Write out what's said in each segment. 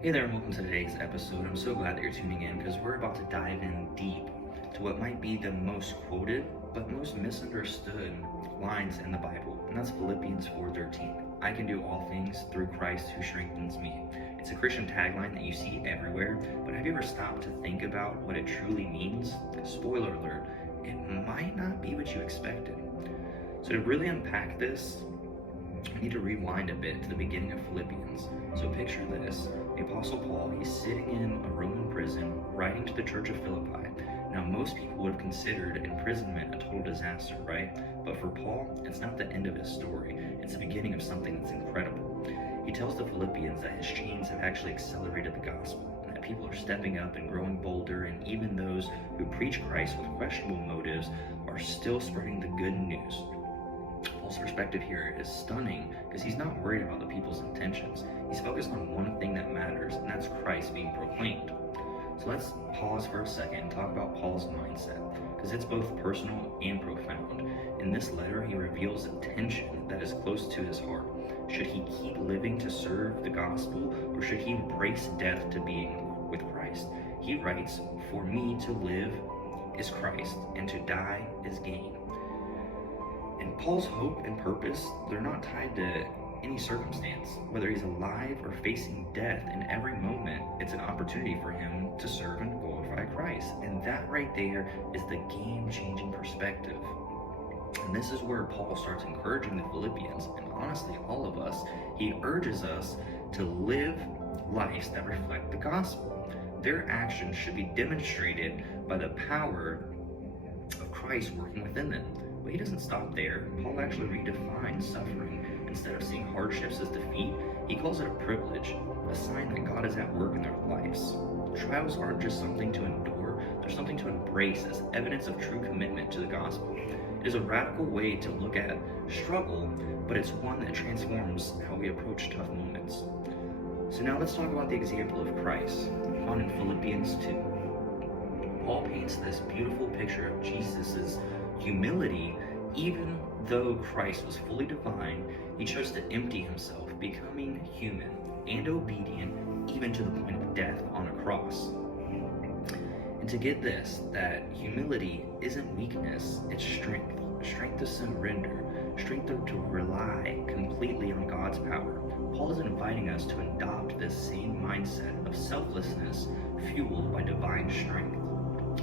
Hey there, and welcome to today's episode. I'm so glad that you're tuning in because we're about to dive in deep to what might be the most quoted but most misunderstood lines in the Bible, and that's Philippians 4:13. I can do all things through Christ who strengthens me. It's a Christian tagline that you see everywhere, but have you ever stopped to think about what it truly means? Spoiler alert, it might not be what you expected. So to really unpack this, we need to rewind a bit to the beginning of Philippians. So picture this. The Apostle Paul, he's sitting in a Roman prison writing to the church of Philippi. Now, most people would have considered imprisonment a total disaster, right? But for Paul, it's not the end of his story. It's the beginning of something that's incredible. He tells the Philippians that his chains have actually accelerated the gospel, and that people are stepping up and growing bolder, and even those who preach Christ with questionable motives are still spreading the good news. Paul's perspective here is stunning because he's not worried about the people's intentions. He's focused on one thing that matters, and that's Christ being proclaimed. So let's pause for a second and talk about Paul's mindset, because it's both personal and profound. In this letter, he reveals a tension that is close to his heart. Should he keep living to serve the gospel, or should he embrace death to being with Christ? He writes, "For me to live is Christ, and to die is gain." And Paul's hope and purpose, they're not tied to any circumstance. Whether he's alive or facing death, in every moment, it's an opportunity for him to serve and glorify Christ. And that right there is the game-changing perspective. And this is where Paul starts encouraging the Philippians, and honestly, all of us. He urges us to live lives that reflect the gospel. Their actions should be demonstrated by the power of Christ working within them. But he doesn't stop there. Paul actually redefines suffering. Instead of seeing hardships as defeat, he calls it a privilege, a sign that God is at work in their lives. Trials aren't just something to endure, they're something to embrace as evidence of true commitment to the gospel. It is a radical way to look at struggle, but it's one that transforms how we approach tough moments. So now let's talk about the example of Christ, found in Philippians 2. Paul paints this beautiful picture of Jesus' humility. Even though Christ was fully divine, he chose to empty himself, becoming human and obedient even to the point of death on a cross. And to get this, that humility isn't weakness, it's strength. Strength to surrender, strength to rely completely on God's power. Paul is inviting us to adopt this same mindset of selflessness fueled by divine strength.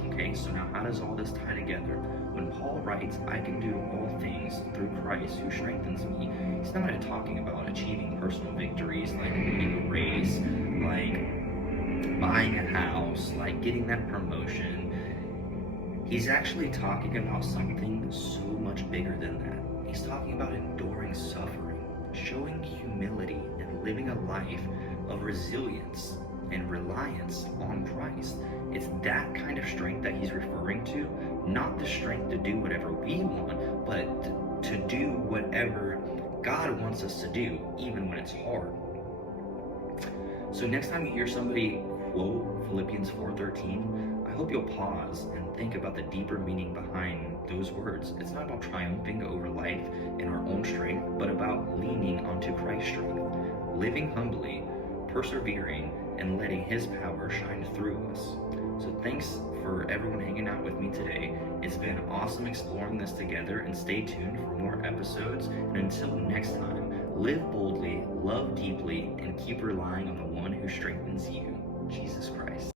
Okay, so now how does all this tie together? When Paul writes, "I can do all things through Christ who strengthens me," he's not talking about achieving personal victories like winning a race, like buying a house, like getting that promotion. He's actually talking about something so much bigger than that. He's talking about enduring suffering, showing humility, and living a life of resilience and reliance on Christ. It's that kind of strength that he's referring to, not the strength to do whatever we want, but to do whatever God wants us to do, even when it's hard. So next time you hear somebody quote Philippians 4:13, I hope you'll pause and think about the deeper meaning behind those words. It's not about triumphing over life in our own strength, but about leaning onto Christ's strength, living humbly, persevering, and letting his power shine through us. So thanks for everyone hanging out with me today. It's been awesome exploring this together, and stay tuned for more episodes. And until next time, live boldly, love deeply, and keep relying on the one who strengthens you.